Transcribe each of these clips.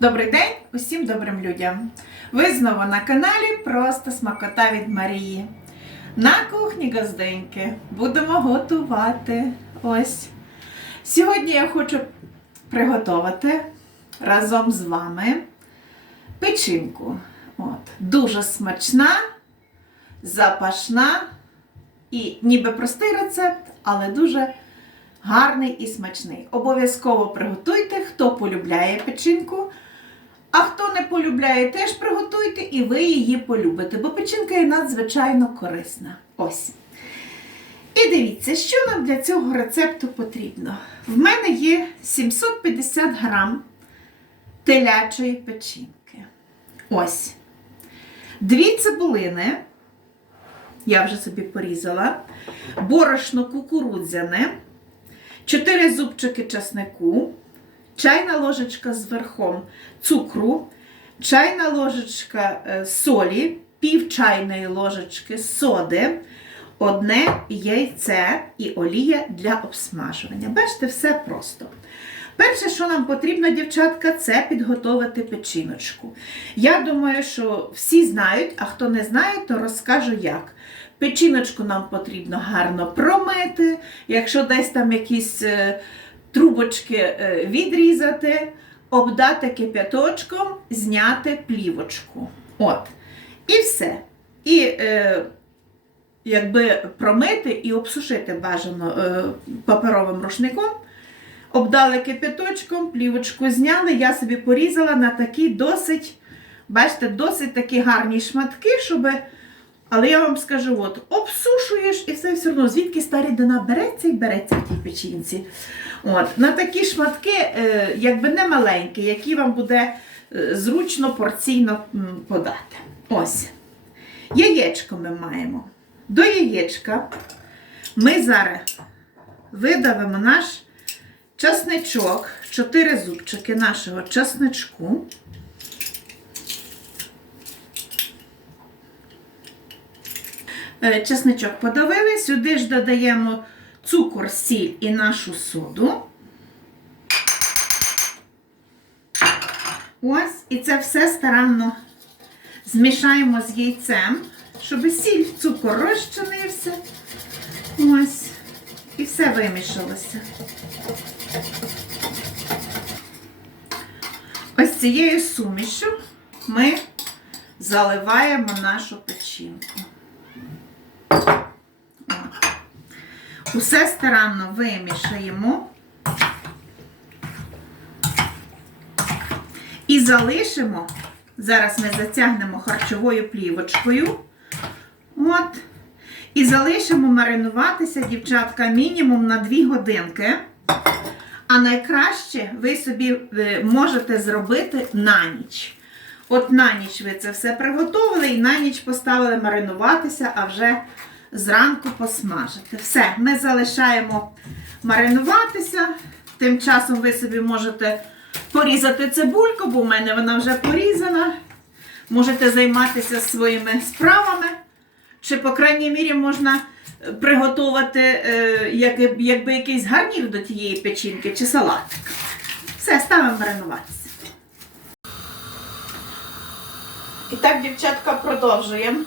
Добрий день усім добрим людям! Ви знову на каналі Просто Смакота від Марії. На кухні газденьки будемо готувати. Ось. Сьогодні я хочу приготувати разом з вами печінку. От. Дуже смачна, запашна і ніби простий рецепт, але дуже гарний і смачний. Обов'язково приготуйте, хто полюбляє печінку. А хто не полюбляє, теж приготуйте і ви її полюбите, бо печінка є надзвичайно корисна. Ось. І дивіться, що нам для цього рецепту потрібно. В мене є 750 грам телячої печінки. Ось. Дві цибулини. Я вже собі порізала. Борошно кукурудзяне. 4 зубчики часнику, чайна ложечка з верхом цукру, чайна ложечка е, солі, пів чайної ложечки соди, одне яйце і олія для обсмажування. Бачите, все просто. Перше, що нам потрібно, дівчатка, це підготувати печіночку. Я думаю, що всі знають, а хто не знає, то розкажу як. Печіночку нам потрібно гарно промити, якщо десь там якісь е, трубочки е, відрізати, обдати кип'яточком, зняти плівочку. От. І все. І е, якби промити і обсушити бажано е, паперовим рушником. Обдали кипяточком, плівочку зняли, я собі порізала на такі досить, бачите, досить такі гарні шматки, щоб. Але я вам скажу, от, обсушуєш і все все одно, звідки та рідина береться і береться в тій печінці. От, на такі шматки, е, якби не маленькі, які вам буде е, зручно порційно подати. Ось. Яєчко ми маємо. До яєчка ми зараз видавимо наш часничок, 4 зубчики нашого часничку. Чесничок подавили, сюди ж додаємо цукор, сіль і нашу соду. Ось, і це все старанно змішаємо з яйцем, щоб сіль, цукор розчинився. Ось. І все вимішалося. Ось цією сумішю ми заливаємо нашу печінку. Усе старанно вимішаємо і залишимо, зараз ми затягнемо харчовою плівочкою. От. І залишимо маринуватися, дівчатка, мінімум на 2 годинки. А найкраще ви собі е, можете зробити на ніч. От на ніч ви це все приготували і на ніч поставили маринуватися, а вже зранку посмажити. Все, ми залишаємо маринуватися. Тим часом ви собі можете порізати цибульку, бо в мене вона вже порізана. Можете займатися своїми справами. Чи, по крайній мірі, можна е, приготувати е, як, якби якийсь гарнір до тієї печінки чи салатик. Все, ставимо маринуватися. І так, дівчатка, продовжуємо.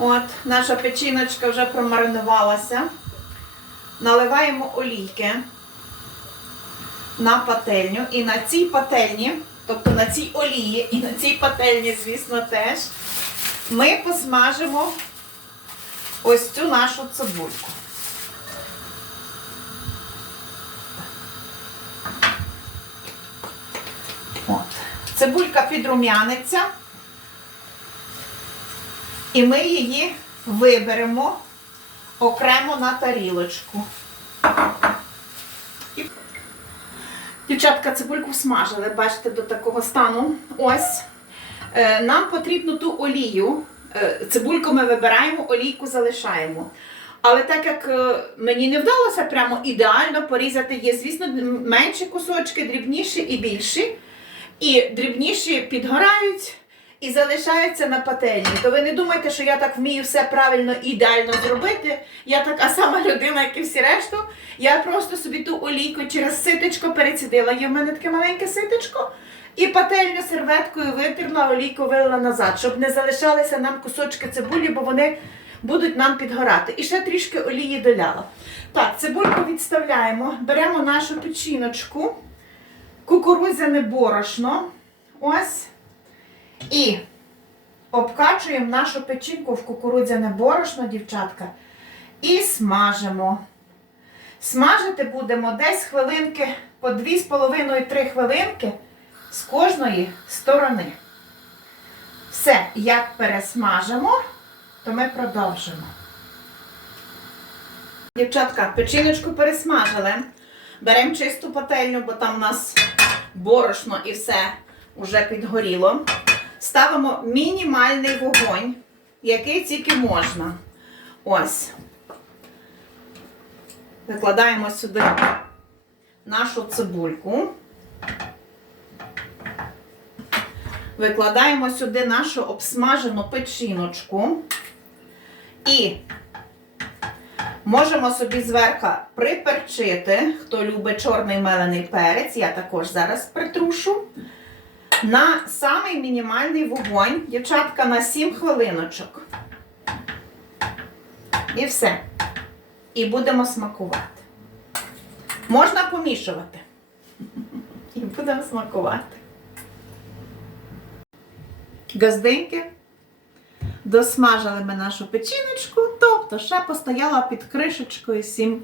От, наша печіночка вже промаринувалася. Наливаємо олійки на пательню. І на цій пательні, тобто на цій олії, і на цій пательні, звісно, теж, ми посмажимо ось цю нашу цибульку. От. Цибулька підрум'яниться. І ми її виберемо окремо на тарілочку. Дівчатка, цибульку смажили, бачите, до такого стану. Ось. Е, нам потрібно ту олію. Е, цибульку ми вибираємо, олійку залишаємо. Але так як е, мені не вдалося прямо ідеально порізати, є, звісно, менші кусочки, дрібніші і більші. І дрібніші підгорають, і залишаються на пательні, то ви не думайте, що я так вмію все правильно і ідеально зробити. Я така сама людина, як і всі решту. Я просто собі ту олійку через ситочко перецідила. Є в мене таке маленьке ситочко. І пательню серветкою витерла, олійку вилила назад, щоб не залишалися нам кусочки цибулі, бо вони будуть нам підгорати. І ще трішки олії доляла. Так, цибульку відставляємо, беремо нашу печіночку, кукурудзяне борошно. Ось. І обкачуємо нашу печінку в кукурудзяне борошно, дівчатка, і смажимо. Смажити будемо десь хвилинки по 2,5-3 хвилинки з кожної сторони. Все, як пересмажимо, то ми продовжимо. Дівчатка, печіночку пересмажили. Беремо чисту пательню, бо там у нас борошно і все вже підгоріло. Ставимо мінімальний вогонь, який тільки можна. Ось. Викладаємо сюди нашу цибульку. Викладаємо сюди нашу обсмажену печіночку. І можемо собі зверху приперчити, хто любить чорний мелений перець, я також зараз притрушу. На самий мінімальний вогонь, дівчатка, на 7 хвилиночок. І все. І будемо смакувати. Можна помішувати. І будемо смакувати. Газденьки. Досмажили ми нашу печіночку, тобто ще постояла під кришечкою 7.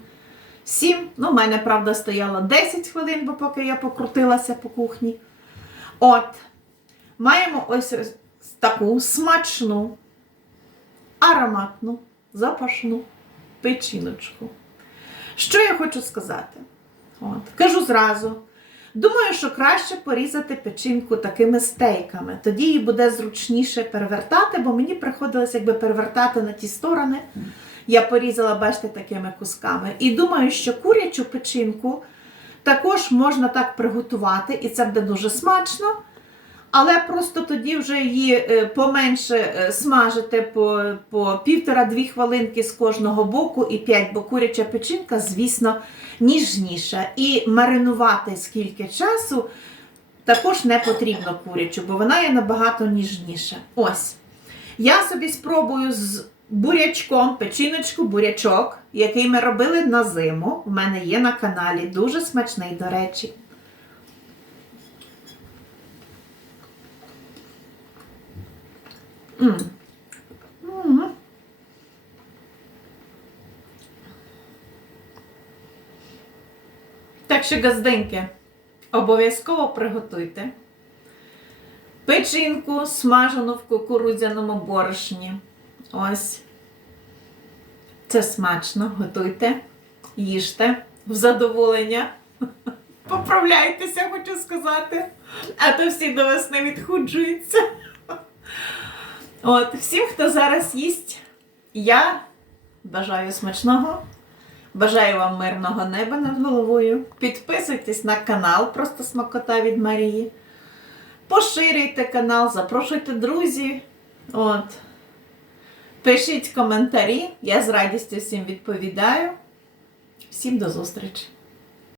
7. Ну, в мене, правда, стояло 10 хвилин, бо поки я покрутилася по кухні. От, маємо ось, таку смачну, ароматну, запашну печіночку. Що я хочу сказати? От, кажу зразу. Думаю, що краще порізати печінку такими стейками. Тоді її буде зручніше перевертати, бо мені приходилось якби перевертати на ті сторони. Я порізала, бачите, такими кусками. І думаю, що курячу печінку також можна так приготувати, і це буде дуже смачно. Але просто тоді вже її е, поменше е, смажити по, по півтора-дві хвилинки з кожного боку і п'ять, бо куряча печінка, звісно, ніжніша. І маринувати скільки часу також не потрібно курячу, бо вона є набагато ніжніша. Ось. Я собі спробую з бурячком, печіночку, бурячок, який ми робили на зиму. В мене є на каналі. Дуже смачний, до речі. М. М. Так що, газденьки, обов'язково приготуйте печінку смажену в кукурудзяному борошні. Ось. Це смачно. Готуйте, їжте в задоволення. Поправляйтеся, хочу сказати. А то всі до весни відхуджуються. От, всім, хто зараз їсть, я бажаю смачного. Бажаю вам мирного неба над головою. Підписуйтесь на канал Просто Смакота від Марії. Поширюйте канал, запрошуйте друзів. От. Пишіть коментарі, я з радістю всім відповідаю. Всім до зустрічі!